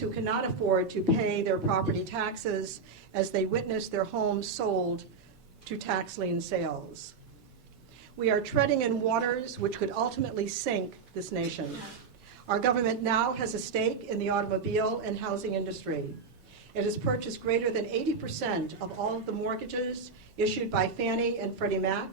who cannot afford to pay their property taxes as they witness their homes sold to tax lien sales. We are treading in waters which could ultimately sink this nation. Our government now has a stake in the automobile and housing industry. It has purchased greater than 80% of all of the mortgages issued by Fannie and Freddie Mac.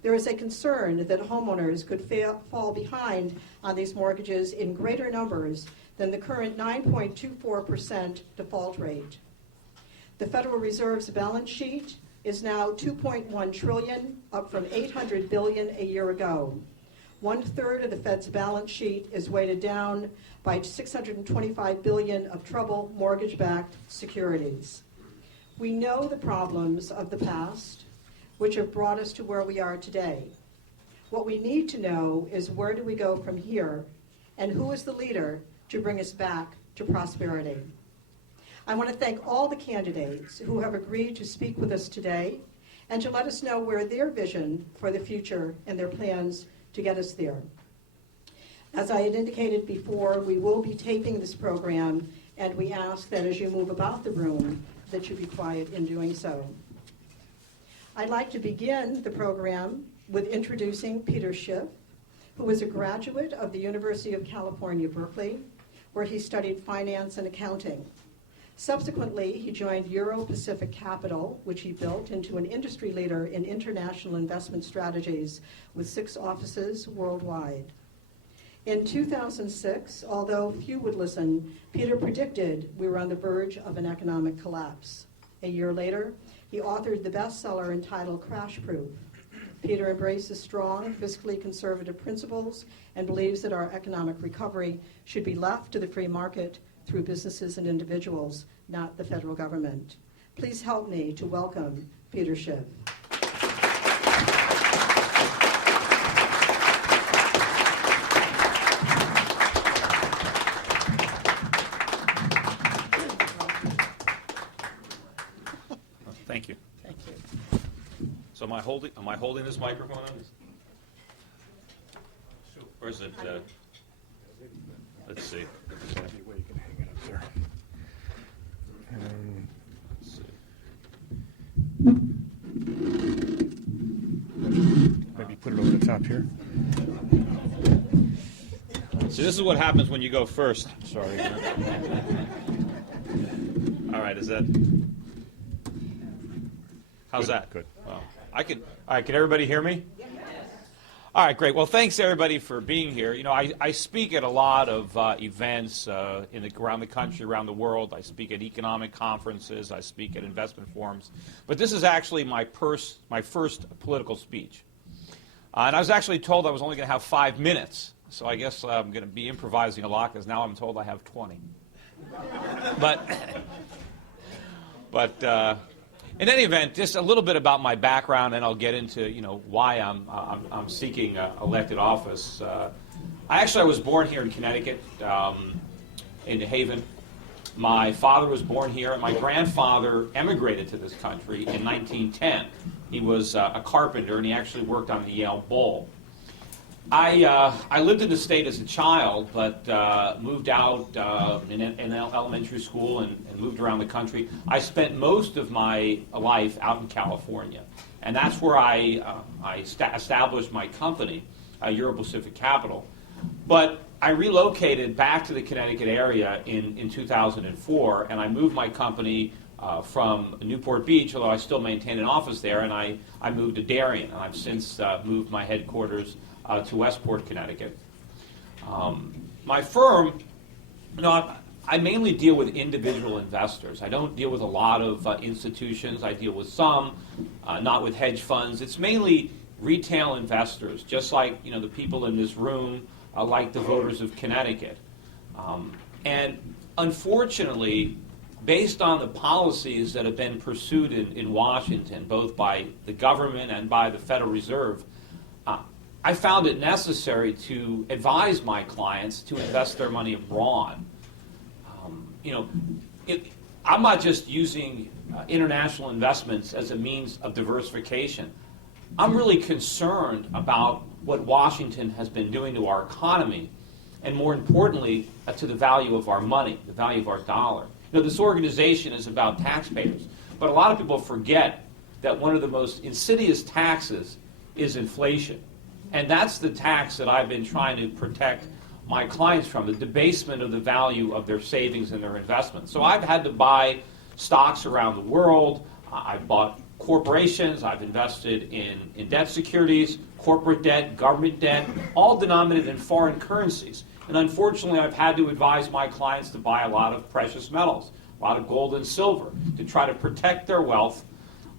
There is a concern that homeowners could fall behind on these mortgages in greater numbers than the current 9.24% default rate. The Federal Reserve's balance sheet is now $2.1 trillion, up from $800 billion a year ago. 1/3 of the Fed's balance sheet is weighted down by $625 billion of troubled mortgage-backed securities. We know the problems of the past, which have brought us to where we are today. What we need to know is where do we go from here, and who is the leader to bring us back to prosperity. I want to thank all the candidates who have agreed to speak with us today and to let us know where their vision for the future and their plans to get us there. As I had indicated before, we will be taping this program, and we ask that as you move about the room, that you be quiet in doing so. I'd like to begin the program with introducing Peter Schiff, who is a graduate of the University of California, Berkeley, where he studied finance and accounting. Subsequently, he joined Euro-Pacific Capital, which he built into an industry leader in international investment strategies with 6 offices worldwide. In 2006, although few would listen, Peter predicted we were on the verge of an economic collapse. A year later, he authored the bestseller entitled Crash Proof. Peter embraces strong, fiscally conservative principles and believes that our economic recovery should be left to the free market through businesses and individuals, not the federal government. Please help me to welcome Peter Schiff. Thank you. Thank you. So am I holding this microphone on? Or is it, let's see. Anyway, you can hang it up there. Let's see. Maybe put it over the top here. So this is what happens when you go first. Sorry. All right, is that? How's that? Good. Well, all right, can everybody hear me? Yes. All right, great. Well, thanks everybody for being here. You know, I speak at a lot of events around the country, around the world. I speak at economic conferences. I speak at investment forums. But this is actually my first political speech. And I was actually told I was only going to have 5 minutes. So I guess I'm going to be improvising a lot because now I'm told I have 20. But in any event, just a little bit about my background, and I'll get into why I'm seeking elected office. I was born here in Connecticut, in New Haven. My father was born here, and my grandfather emigrated to this country in 1910. He was a carpenter, and he actually worked on the Yale Bowl. I lived in the state as a child, but moved out in elementary school and moved around the country. I spent most of my life out in California, and that's where I established my company, Euro-Pacific Capital. But I relocated back to the Connecticut area in 2004, and I moved my company from Newport Beach, although I still maintain an office there, and I moved to Darien, and I've since moved my headquarters to Westport, Connecticut. My firm, I mainly deal with individual investors. I don't deal with a lot of institutions. I deal with some, not with hedge funds. It's mainly retail investors, just like the people in this room, like the voters of Connecticut. And unfortunately, based on the policies that have been pursued in Washington, both by the government and by the Federal Reserve, I found it necessary to advise my clients to invest their money abroad. I'm not just using international investments as a means of diversification. I'm really concerned about what Washington has been doing to our economy and more importantly, to the value of our money, the value of our dollar. You know, this organization is about taxpayers, but a lot of people forget that one of the most insidious taxes is inflation. And that's the tax that I've been trying to protect my clients from, the debasement of the value of their savings and their investments. So I've had to buy stocks around the world. I've bought corporations. I've invested in debt securities, corporate debt, government debt, all denominated in foreign currencies. And unfortunately, I've had to advise my clients to buy a lot of precious metals, a lot of gold and silver, to try to protect their wealth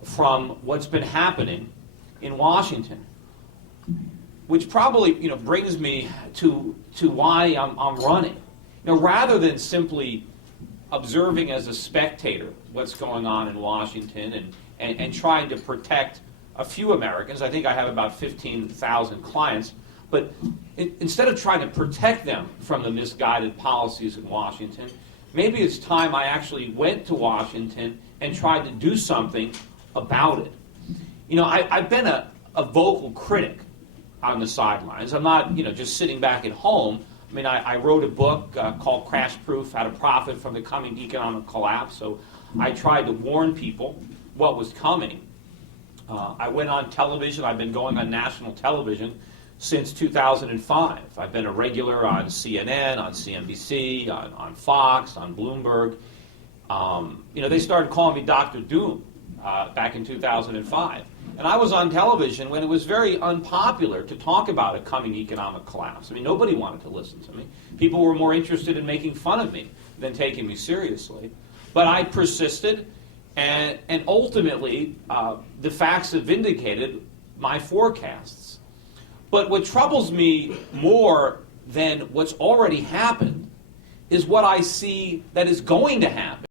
from what's been happening in Washington. Which probably, you know, brings me to why I'm running. You know, rather than simply observing as a spectator what's going on in Washington and trying to protect a few Americans, I think I have about 15,000 clients, but instead of trying to protect them from the misguided policies in Washington, maybe it's time I actually went to Washington and tried to do something about it. You know, I've been a vocal critic on the sidelines. I'm not, you know, just sitting back at home. I mean, I wrote a book called Crash Proof: How to Profit from the Coming Economic Collapse. So I tried to warn people what was coming. I went on television. I've been going on national television since 2005. I've been a regular on CNN, on CNBC, on Fox, on Bloomberg. You know, they started calling me Dr. Doom back in 2005. And I was on television when it was very unpopular to talk about a coming economic collapse. I mean, nobody wanted to listen to me. People were more interested in making fun of me than taking me seriously. But I persisted, and ultimately, the facts have vindicated my forecasts. But what troubles me more than what's already happened is what I see that is going to happen.